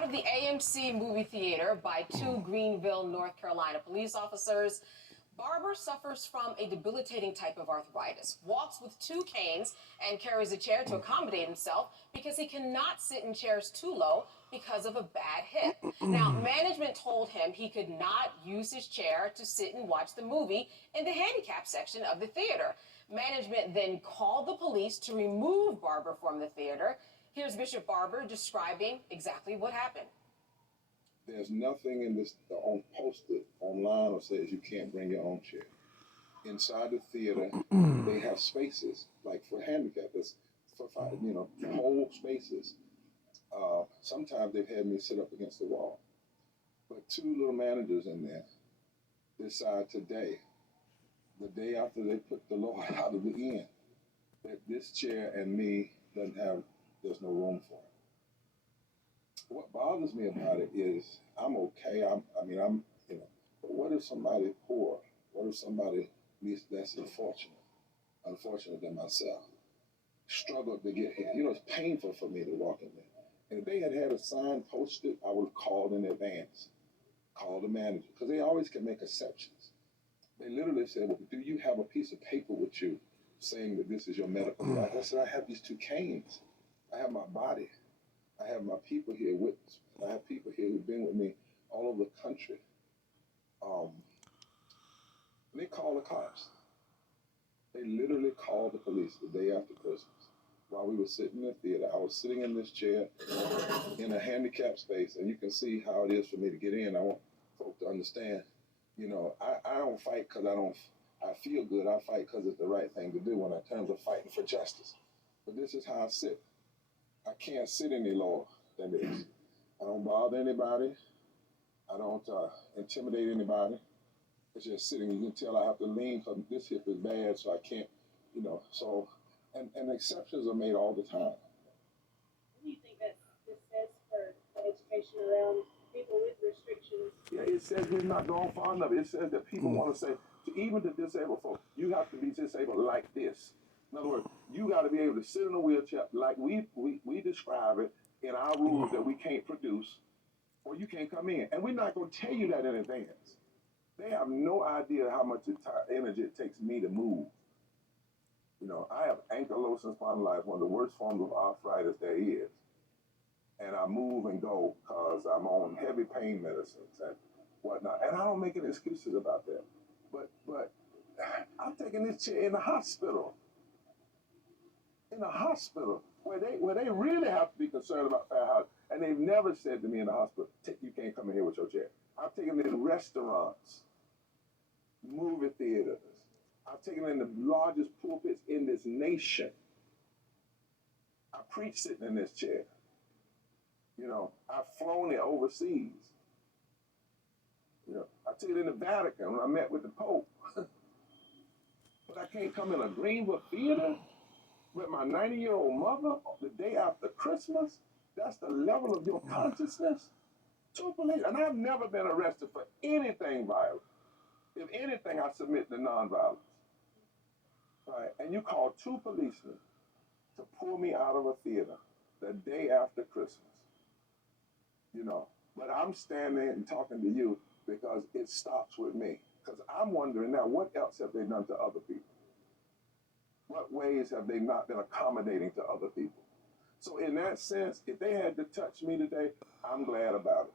out of the AMC movie theater by two Greenville, North Carolina police officers. Barber suffers from a debilitating type of arthritis, walks with two canes, and carries a chair to accommodate himself because he cannot sit in chairs too low because of a bad hip. Now, management told him he could not use his chair to sit and watch the movie in the handicap section of the theater. Management then called the police to remove Barber from the theater. Here's Bishop Barber describing exactly what happened. There's nothing in this on posted online or says you can't bring your own chair. Inside the theater, they have spaces like for handicappers, for whole spaces. Sometimes they've had me sit up against the wall. But two little managers in there decide today, the day after they put the Lord out of the inn, that this chair and me there's no room for it. What bothers me about it is I'm okay. But what if somebody poor? What if somebody less unfortunate than myself, struggled to get here? It's painful for me to walk in there. And if they had a sign posted, I would have called in advance, called the manager, because they always can make exceptions. They literally said, well, do you have a piece of paper with you saying that this is your medical device? I said, I have these two canes. I have my body. I have my people here with me. I have people here who've been with me all over the country. They called the cops. They literally called the police the day after Christmas. While we were sitting in the theater, I was sitting in this chair in a handicapped space, and you can see how it is for me to get in. I want folks to understand, I don't fight because I feel good. I fight because it's the right thing to do when in terms of fighting for justice. But this is how I sit. I can't sit any lower than this. I don't bother anybody. I don't intimidate anybody. It's just sitting. You can tell I have to lean because this hip is bad, so I can't, So, and exceptions are made all the time. What do you think that this says for the education around people with restrictions? Yeah, it says we're not going far enough. It says that people want to say, even to disabled folks, you have to be disabled like this. In other words, you got to be able to sit in a wheelchair like we describe it in our rules that we can't produce, or you can't come in. And we're not going to tell you that in advance. They have no idea how much energy it takes me to move. I have ankylosing spondylitis, one of the worst forms of arthritis there is. And I move and go because I'm on heavy pain medicines and whatnot. And I don't make any excuses about that. But I'm taking this chair in the hospital. In a hospital where they really have to be concerned about fair housing. And they've never said to me in the hospital, you can't come in here with your chair. I've taken it in restaurants, movie theaters. I've taken it in the largest pulpits in this nation. I preach sitting in this chair. I've flown it overseas. I took it in the Vatican when I met with the Pope. But I can't come in a Greenville theater with my 90-year-old mother the day after Christmas. That's the level of your consciousness. Two police, and I've never been arrested for anything violent. If anything, I submit to nonviolence. Right? And you call two policemen to pull me out of a theater the day after Christmas. But I'm standing and talking to you because it stops with me. Because I'm wondering now, what else have they done to other people? What ways have they not been accommodating to other people? So in that sense, if they had to touch me today, I'm glad about it.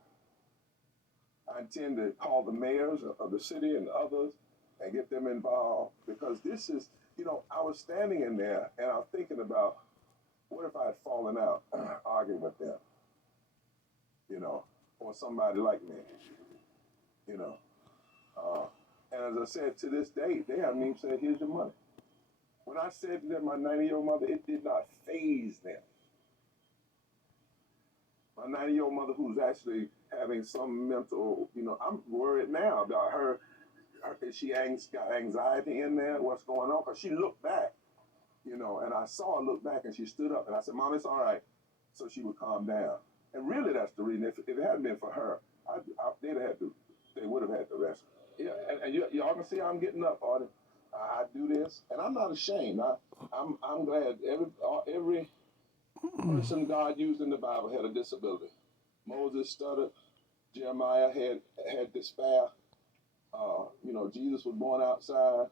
I intend to call the mayors of the city and others and get them involved, because this is, I was standing in there and I was thinking about, what if I had fallen out arguing with them, or somebody like me, and as I said, to this day, they haven't even said, here's your money. When I said to them, my 90-year-old mother, it did not faze them. My 90-year-old mother, who's actually having some mental, I'm worried now about her. Is she got anxiety in there? What's going on? Because she looked back, and I saw her look back, and she stood up, and I said, Mom, it's all right. So she would calm down. And really, that's the reason. If it hadn't been for her, they would have had to arrest me. Yeah, and y'all can see I'm getting up, Artie. I do this, and I'm not ashamed. I'm glad every person God used in the Bible had a disability. Moses stuttered. Jeremiah had despair. You know, Jesus was born outside.